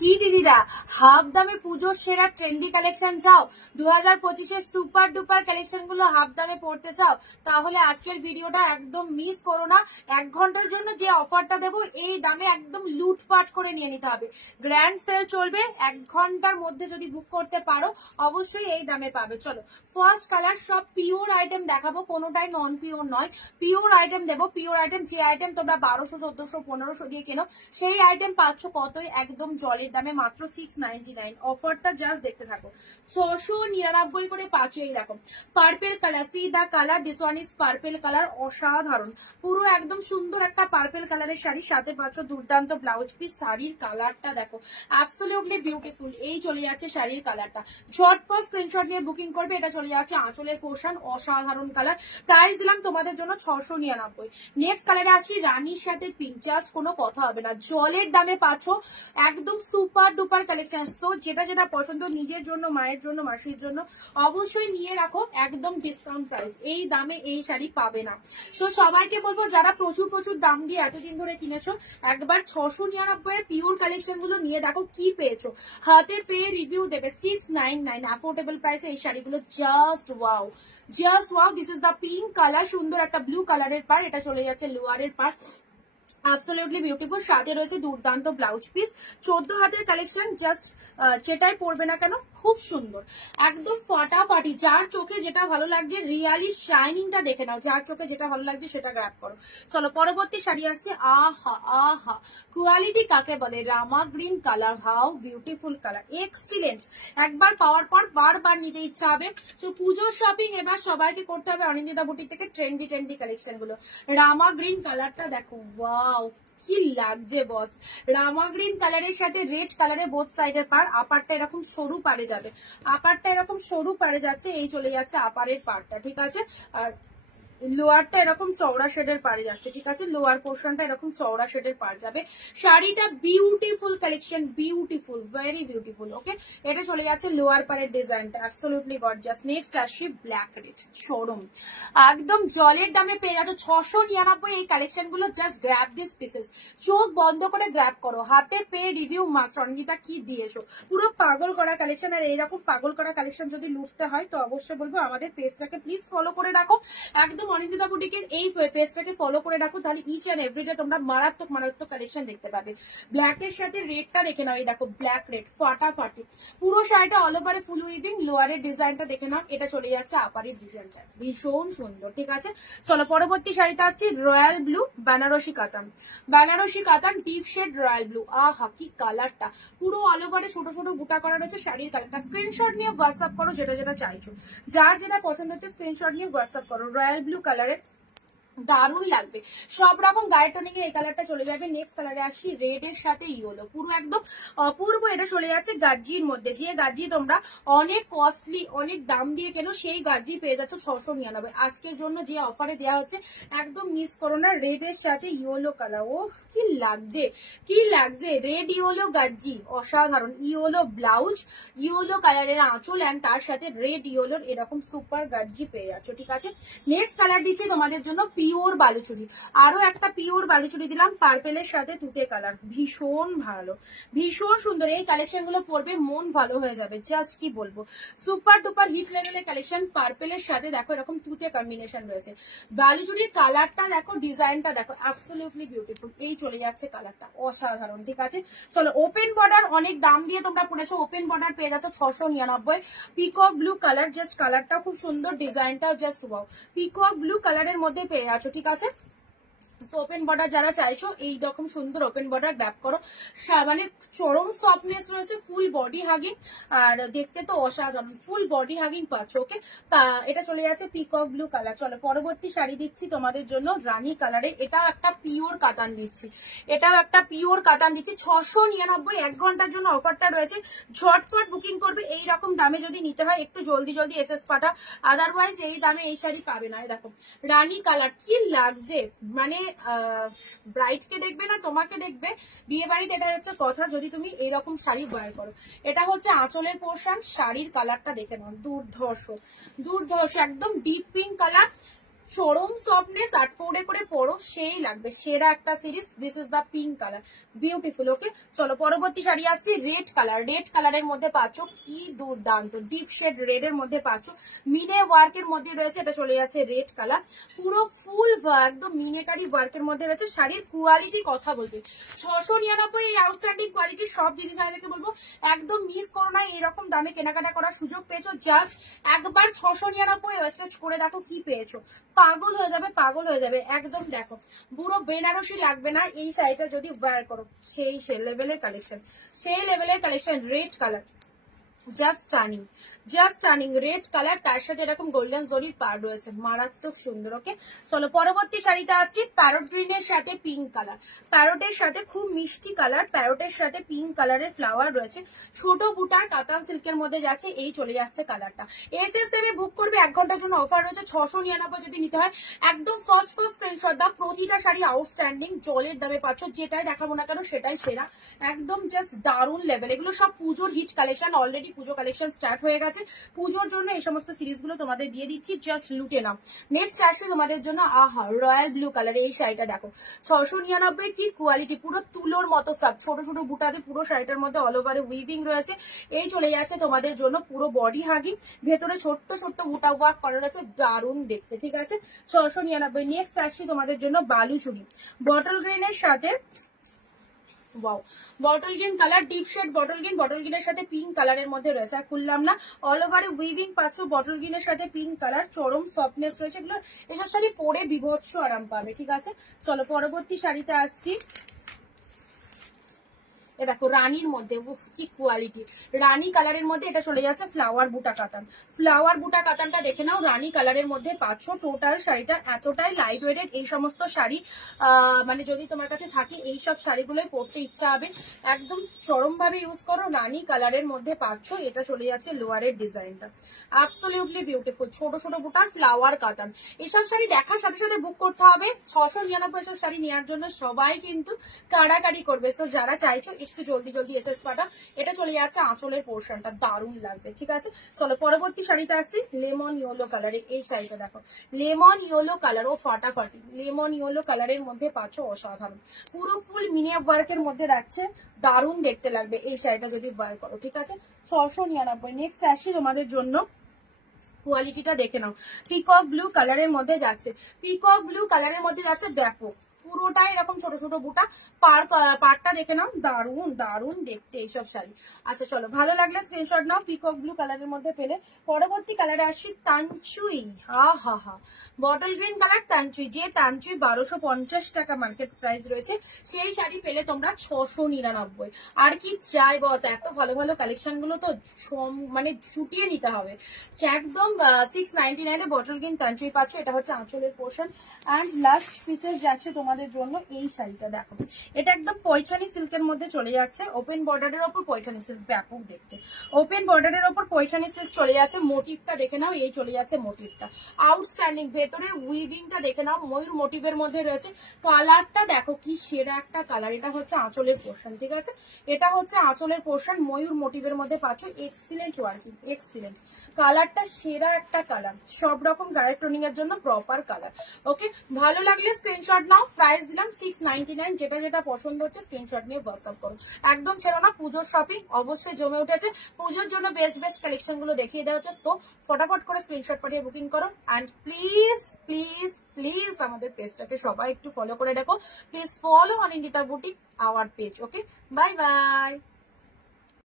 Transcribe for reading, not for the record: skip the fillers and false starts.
কি দিদিরা হাফ দামে পুজোর সেরা ট্রেন্ডি কালেকশন চাও, 2025-এর সুপার ডুপার কালেকশন গুলো হাফ দামে পড়তে চাও, তাহলে আজকের ভিডিওটা একদম মিস করো না। 1 ঘন্টার জন্য যে অফারটা দেবো এই দামে একদম লুটপাট করে নিয়ে নিতে হবে। গ্র্যান্ড সেল চলবে, 1 ঘন্টার মধ্যে যদি বুক করতে পারো অবশ্যই এই দামে পাবে। চলো ফার্স্ট কালার, সব পিওর আইটেম দেখাবো, কোনোটাই নন পিওর নয়, পিওর আইটেম দেবো। পিওর আইটেম, যে আইটেম তোমরা 1200, 1400, 1500 দিয়ে কেনো সেই আইটেম পাচ্ছ কতই, একদম জলের দামে মাত্র 699। অফারটা জাস্ট দেখতে থাকো, 699 করে পাচ্ছ। এই দেখো purple colour, see the colour, this one is purple colour, অসাধারণ পুরো একদম সুন্দর একটা পার্পেল কালারের শাড়ি, সাথে পাচ্ছ দুর্দান্ত ব্লাউজ পিস। শাড়ির কালারটা দেখো অ্যাবসলিউটলি বিউটিফুল। এই চলে যাচ্ছে শাড়ির কালারটা, ঝটপট স্ক্রিনশট নিয়ে বুকিং করবে। এটা চলে যাচ্ছে আঁচলের পোর্শন, অসাধারণ কালার। প্রাইস দিলাম তোমাদের জন্য 699। নেক্সট কালারে আসি, রানীর সাথে পিঙ্ক, জাস্ট কোনো কথা হবে না, জলের দামে পাচ্ছ একদম সুপার ডুপার কালেকশন। সো যেটা যেটা পছন্দ নিজের জন্য, মায়ের জন্য, মাসির জন্য অবশ্যই নিয়ে রাখো, একদম ডিসকাউন্ট প্রাইস। এই দামে এই শাড়ি পাবে না। সো সবাইকে বলবো যারা প্রচুর প্রচুর দাম দিয়ে এতদিন ধরে কিনেছো, একবার 699 এর পিওর কালেকশন গুলো নিয়ে দেখো কি পেয়েছো, হাতে পেয়ে রিভিউ দেবে। 699 অ্যাফোর্ডেবল প্রাইসে এই শাড়িগুলো, just wow, just wow. This is the pink colour, সুন্দর একটা ব্লু কালারের পার, এটা চলে যাচ্ছে লোয়ারের পার, অ্যাবসলিউটলি বিউটিফুল। সাথে রয়েছে দুর্দান্ত ব্লাউজ পিস, 14 হাতের কালেকশন, জাস্ট যেটাই পরবে না কেন খুব সুন্দর, একদম ফাটাফাটি। যার চোখে যেটা ভালো লাগছে, রিয়ালি শাইনিংটা দেখে নাও, যার চোখে যেটা ভালো লাগছে সেটা গ্র্যাব করো। চলো পরবর্তী শাড়ি আসছে, আহা আহা কোয়ালিটি কাকে বলে, রামা green colour, how beautiful colour, excellent. একবার পাওয়ার পর বারবার নিতে ইচ্ছা হবে। তো পুজোর শপিং এবার সবাইকে করতে হবে অনিন্দিতা বুটিক থেকে ট্রেন্ডি ট্রেন্ডি কালেকশন গুলো। রামা গ্রিন কালারটা দেখো, ওয়াও কি লাগছে বস। রামা গ্রিন কালারের সাথে রেড কালারের বোথ সাইডের পার, আপারটা এরকম সরু পারে যাবে, আপারটা এরকম সরু পারে যাচ্ছে, এই চলে যাচ্ছে আপারের পারটা, ঠিক আছে। আর লোয়ারটা এরকম চওড়া শেডের পারে যাচ্ছে, ঠিক আছে, লোয়ার পোর্শনটা এরকম চওড়া শেডের পার যাবে। শাড়িটা beautiful collection, beautiful, very beautiful. Okay, এটা চলে যাচ্ছে লোয়ার পারের ডিজাইনটা, অ্যাবসলিউটলি গর্জিয়াস। নেক্সট আসি ব্ল্যাক রেড শোরুম, একদম জলের দামে পেয়ে যাচ্ছে 699 এই কালেকশন গুলো। জাস্ট গ্র্যাব দিস পিসেস, চোখ বন্ধ করে গ্র্যাব করো, হাতে পেয়ে রিভিউ মাস্ট। অনিন্দিতা কি দিয়েছো, পুরো পাগল করা কালেকশন। আর এইরকম পাগল করা কালেকশন যদি লুটতে হয় তো অবশ্যই বলবো আমাদের পেজটাকে প্লিজ ফলো করে রাখো, একদম অনিন্দিতা বুটিকের এই পেজটাকে ফলো করে রাখো, তাহলে ইচ এন্ড এভরিডে তোমরা মারাত্মক মারাত্মক কালেকশন দেখতে পাবে। ব্ল্যাক এর সাথে রেডটা দেখে নাও, এই দেখো ব্ল্যাক রেড ফাটাফাটি, পুরো শাড়িটা অল ওভারে ফুল উইভিং। লোয়ারের ডিজাইনটা দেখে নাও, এটা চলে যাচ্ছে আপারের ডিজাইনটা, ভীষণ সুন্দর, ঠিক আছে। চলো পরবর্তী শাড়িতে আসছি, রয়্যাল ব্লু বেনারসি কাতান, বেনারসি কাতান ডিপ শেড রয়্যাল ব্লু, আহা কি কালারটা, পুরো অল ওভারে ছোট ছোট বুটা করা রয়েছে। শাড়ির কালারটা স্ক্রিনশট নিয়ে হোয়াটসঅ্যাপ করো, যেটা যেটা চাইছো, যার যেটা পছন্দ হচ্ছে স্ক্রিনশট নিয়ে হোয়াটসঅ্যাপ করো। রয়্যাল ব্লু কালারের দারুণ লাগবে, সব রকম গায়ে টনিং এর এই কালারটা চলে যাবে। নেক্সট কালারে আসি, রেড এর সাথে ইয়েলো, পুরো একদম অপূর্ব। এটা চলে যাচ্ছে গার্জির মধ্যে, যে গার্জি তোমরা অনেক কস্টলি, অনেক দাম দিয়ে কেন সেই গার্জি পেয়ে যাচ্ছ 699। আজকের জন্য যে অফারে দেওয়া হচ্ছে একদম মিস করো না। রেড এর সাথে ইয়েলো কালার, ও কি লাগছে, কি লাগছে, রেড ইয়েলো গার্জি, অসাধারণ। ইয়েলো ব্লাউজ, ইয়েলো কালারের আঁচল, অ্যান্ড তার সাথে রেড ইয়েলোর এরকম সুপার গার্জি পেয়ে যাচ্ছ, ঠিক আছে। নেক্সট কালার দিচ্ছি তোমাদের জন্য পিওর বালুচুরি, আরো একটা পিওর বালুচুরি দিলাম পার্পেলের সাথে তুতে কালার, ভীষণ ভালো, ভীষণ সুন্দর। এই কালেকশন গুলো পরবে মন ভালো হয়ে যাবে, জাস্ট কি বলবো, সুপার ডুপার হিট লেভেলের কালেকশন। পার্পেলের সাথে দেখো এরকম তুতে কম্বিনেশন রয়েছে, বালুচুরির কালারটা দেখো, ডিজাইনটা দেখো, অ্যাবসলিউটলি বিউটিফুল। এই চলে যাচ্ছে কালারটা, অসাধারণ, ঠিক আছে। চলো ওপেন বর্ডার, অনেক দাম দিয়ে তোমরা পড়েছো, ওপেন বর্ডার পেয়ে যাচ্ছ 699। পিকক ব্লু কালার, জাস্ট কালারটা খুব সুন্দর, ডিজাইনটা জাস্ট ওয়াও, পিকক ব্লু কালারের মধ্যে পেয়ে আছো, ঠিক আছে। ওপেন বর্ডার যারা চাইছো এই রকম সুন্দর ওপেন বর্ডার গ্র্যাব করো, মানে চরম সফটনেস রয়েছে, ফুল বডি হাগিং, আর দেখতে তো অসাধারণ, ফুল বডি হাগিং পাচ্ছ। ওকে, তা এটা চলে যাচ্ছে পিকক ব্লু কালার। চলো পরবর্তী শাড়ি দিচ্ছি তোমাদের জন্য রানী কালারে, এটা একটা পিওর কাতান দিচ্ছি, এটাও একটা পিওর কাতান দিচ্ছি 699। 1 ঘন্টার জন্য অফারটা রয়েছে, ঝটপট বুকিং করবে। এই রকম দামে যদি নিতে হয় একটু জলদি জলদি এসএস পাঠা, আদারওয়াইজ এই দামে এই শাড়ি পাবে না। দেখো রানী কালার, কি লাগছে, মানে ব্রাইট কে দেখবে না তোমাকে দেখবে, বিয়ে বাড়িতে এটা হচ্ছে কথা যদি তুমি এইরকম শাড়ি ওয়্যার করো। এটা হচ্ছে আঁচলের পোর্শন, শাড়ির কালারটা দেখে নাও, দুর্ধর্ষ দুর্ধর্ষ, একদম ডিপ পিঙ্ক কালার, চরম সফটনেস, 8 করে পরো সেই লাগবে, সেরা একটা series. This is the pink colour, beautiful. Okay চলো পরবর্তী শাড়ি আসছি রেড কালার। রেড কালারের মধ্যে পাচ্ছ কি দুর্দান্ত ডিপ শেড রেড এর মধ্যে পাচ্ছ, মিনে ওয়ার্কের মধ্যে রয়েছে, এটা চলে যাচ্ছে রেড কালার, পুরো ফুল একদম মিনেকারি ওয়ার্কের মধ্যে রয়েছে। শাড়ির কোয়ালিটি কথা বলবে 699, এই আউটস্ট্যান্ডিং কোয়ালিটি সব জিনিস ভাইদেরকে বলবো একদম মিস করো না, এরকম দামে কেনাকাটা করার সুযোগ পেয়েছো। জাস্ট একবার 699 ওয়েস্টেজ করে দেখো কি পেয়েছো, পাগল হয়ে যাবে, পাগল হয়ে যাবে একদম। দেখো পুরো বেনারসি লাগবে না এই শাড়িটা যদি ওয়্যার করো, সেই লেভেলের কালেকশন, সেই লেভেলের collection. Red colour just turning, just turning red colour, তার সাথে এরকম গোল্ডেন জরির পার রয়েছে, মারাত্মক সুন্দর। ওকে চলো পরবর্তী শাড়িটা আসছি প্যারট গ্রিনের সাথে পিঙ্ক কালার, প্যারটের সাথে খুব মিষ্টি কালার, প্যারটের সাথে পিঙ্ক কালারের ফ্লাওয়ার রয়েছে, ছোট বুটার কাতান সিল্কের মধ্যে যাচ্ছে, এই চলে যাচ্ছে কালারটা। এসএস থেকে বুক করবে 1 ঘন্টার জন্য অফার রয়েছে 699 যদি নিতে হয়। একদম ফার্স্ট স্ক্রিনশট দাও, প্রতিটা শাড়ি আউটস্ট্যান্ডিং, জলের দামে পাচ্ছ, যেটাই দেখাবো না কেন সেটাই সেরা, একদম জাস্ট দারুণ লেভেল। এগুলো সব পুজোর হিট কালেকশন, অলরেডি পুজো কালেকশন স্টার্ট হয়ে গেছে, পুজোর জন্য এই সমস্ত সিরিজ গুলো তোমাদের দিয়ে দিচ্ছি, জাস্ট লুটে নাও। নেক্সট আসছে তোমাদের জন্য আহা রয়্যাল ব্লু কালার, এই শাড়িটা দেখো 699, কি কোয়ালিটি, পুরো তুলোর মতো সব ছোট ছোট বুটাতে, পুরো শাড়িটার মধ্যে অল ওভারে উইভিং রয়েছে, এই চলে যাচ্ছে তোমাদের জন্য পুরো বডি হাগিং, ভেতরে ছোট্ট ছোট্ট বুটা ওয়ার্ক করা রয়েছে, দারুণ দেখতে, ঠিক আছে 699। নেক্সট আসছে তোমাদের জন্য বালুচুরি, বটল গ্রিনের সাথে, wow bottle green colour, deep shade bottle green, bottle গ্রিনের সাথে পিঙ্ক কালারের মধ্যে রয়েছে, আর খুললাম না, অল ওভারে উইভিং পাচ্ছ, বটল গ্রিনের সাথে পিঙ্ক কালার, চরম সফটনেস রয়েছে, এগুলো এসব শাড়ি পরে বিভৎস আরাম পাবে, ঠিক আছে। চলো পরবর্তী শাড়িতে আসছি, এ দেখো রানীর মধ্যে, কি কোয়ালিটি, রানী কালারের মধ্যে এটা চলে যাচ্ছে ফ্লাওয়ার বুটা কাতান, ফ্লাওয়ার বুটা কাতানটা দেখে নাও, রানী কালারের মধ্যে পাচ্ছ। টোটাল শাড়িটা এতটাই লাইট ওয়েটেড, এই সমস্ত শাড়ি মানে যদি তোমার কাছে থাকে এই সব শাড়িগুলোই পরতে ইচ্ছা হবে, একদম চরম ভাবে ইউজ করো। রানী কালারের মধ্যে পাচ্ছ, এটা চলে যাচ্ছে লোয়ারের ডিজাইনটা, অ্যাবসলিউটলি বিউটিফুল, ছোট ছোট বুটার ফ্লাওয়ার কাতান। এইসব শাড়ি দেখার সাথে সাথে বুক করতে হবে, 699 এসব শাড়ি নেওয়ার জন্য সবাই কিন্তু কাড়াকাড়ি করবে, তো যারা চাইছো একটু জলদি জলদি এসএস পাঠা। এটা চলে যাচ্ছে আঁচলের পোর্শনটা, দারুণ লাগবে, ঠিক আছে। চলো পরবর্তী শাড়িতে আসছি লেমন ইয়েলো কালারে, এই শাড়িটা দেখো লেমন ইয়েলো কালার, ও ফাটাফাটি লেমন ইয়েলো কালারের মধ্যে পাচ্ছ, অসাধারণ, পুরো ফুল মিনি ওয়ার্কের মধ্যে রাখছে, দারুণ দেখতে লাগবে এই শাড়িটা যদি বার করো, ঠিক আছে 699। নেক্সট আসছি তোমাদের জন্য, কোয়ালিটিটা দেখে নাও, পিকক ব্লু কালারের মধ্যে যাচ্ছে, পিকক ব্লু কালারের মধ্যে যাচ্ছে, ব্যাপক পুরোটাই এরকম ছোট ছোট বুটা, পাড়টা দেখে নাও, দারুণ দারুণ দেখতে এইসব শাড়ি। আচ্ছা চলো ভালো লাগলে স্ক্রিনশট নাও, পিকক ব্লু কালারের মধ্যে পেলে। পরবর্তী কালারে আসছি তানচুই, হা হা হা বটল গ্রিন কালার তানচুই, যে তানচুই 1250 টাকা মার্কেট প্রাইস রয়েছে, সেই শাড়ি পেলে তোমরা 699। আর কি চাই বত, এত ভালো ভালো কালেকশন গুলো তো মানে ছুটিয়ে নিতে হবে, একদম 699 বটল গ্রিন তানচুই পাচ্ছ, এটা হচ্ছে আঁচলের পোর্শন। অ্যান্ড লাস্ট পিসেস যাচ্ছে তোমাদের জন্য এই শাড়িটা দেখো, এটা একদম পয়ঠানি সিল্কের মধ্যে চলে যাচ্ছে, ওপেন বর্ডারের ওপর পয়ঠানি সিল্ক, ব্যাপক দেখতে, ওপেন বর্ডারের ওপর পয়ঠানি সিল্ক চলে যাচ্ছে। মোটিভটা দেখে নাও, এই চলে যাচ্ছে মোটিভটা, আউটস্ট্যান্ডিং, ভেতরের উইভিংটা দেখে নাও, ময়ূর মোটিভের মধ্যে রয়েছে, কালারটা দেখো কি সেরা একটা কালার, এটা হচ্ছে আঁচলের পোর্শন, ঠিক আছে, এটা হচ্ছে আঁচলের পোর্শন, ময়ূর মোটিভের মধ্যে পাচ্ছ, এক্সিলেন্ট ওয়ার্কিং, এক্সিলেন্ট কালারটা, সেরা একটা কালার, সব রকম গায়ের টোনিং এর জন্য প্রপার কালার। ওকে ভালো লাগলে স্ক্রিনশট নাও, প্রাইস দিলাম 699, যেটা যেটা পছন্দ হচ্ছে স্ক্রিনশট নিয়ে হোয়াটসঅ্যাপ করো, একদম ছেড়ো না। পুজোর শপিং অবশ্যই জমে উঠেছে, পুজোর জন্য বেস্ট বেস্ট কালেকশন গুলো দেখিয়ে দেওয়া হচ্ছে, তো ফটাফট করে স্ক্রিনশট পাঠিয়ে বুকিং করো। অ্যান্ড প্লিজ প্লিজ প্লিজ আমাদের পেজটাকে সবাই একটু ফলো করে দেখো, please follow Anindita boutique our page. Okay bye bye.